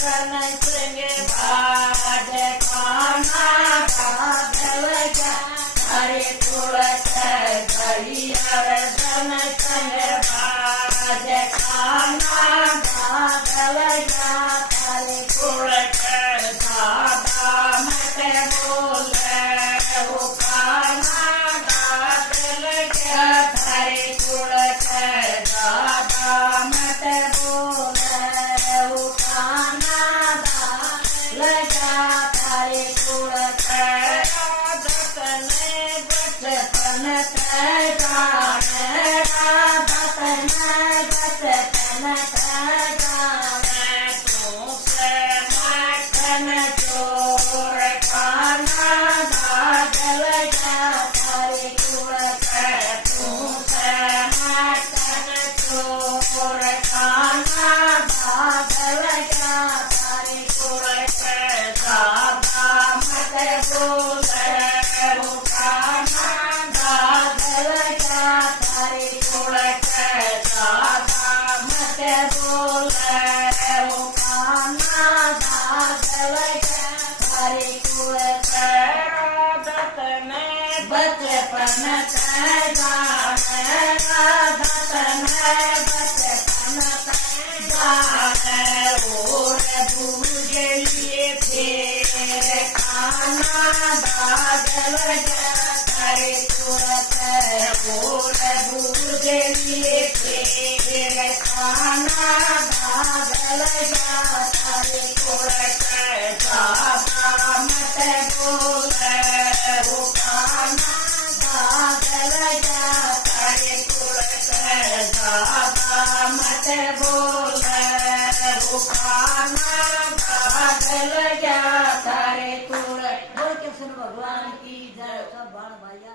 कन संग बाज खाना बादल जा हरे तुरत हरियर धन संग बाज खाना बादल जा हरे तुरत दादा मत बोले वो खाना बादल जा हरे तुरत दादा मत बोले वो खाना बादल जा हरे तुरत राधत ने बचपन जाने राधत ने बचपन जाने तुमसे मक्खन चोर खाना बादल जा हरे तुरत तुमसे मक्खन चोर खाना बादल जा हरे तुरत दादा मत बोले वो खाना बादल जा हरे तुरत दादा मत बोले वो खाना बादल जा हरे तुरत राधत ने बचपन जाने राधत ने बचपन जाने और बूझे लिए फिर खाना बादल जा हरे तुरत और बूझे लिए फिर खाना बादल जा हरे तुरत दादा मत बोले वो खाना बादल जा हरे तुरत दादा मत बोले वो खाना बादल जा हरे तुरत। बोल के सुन भगवान की जय। सब बाण भाइया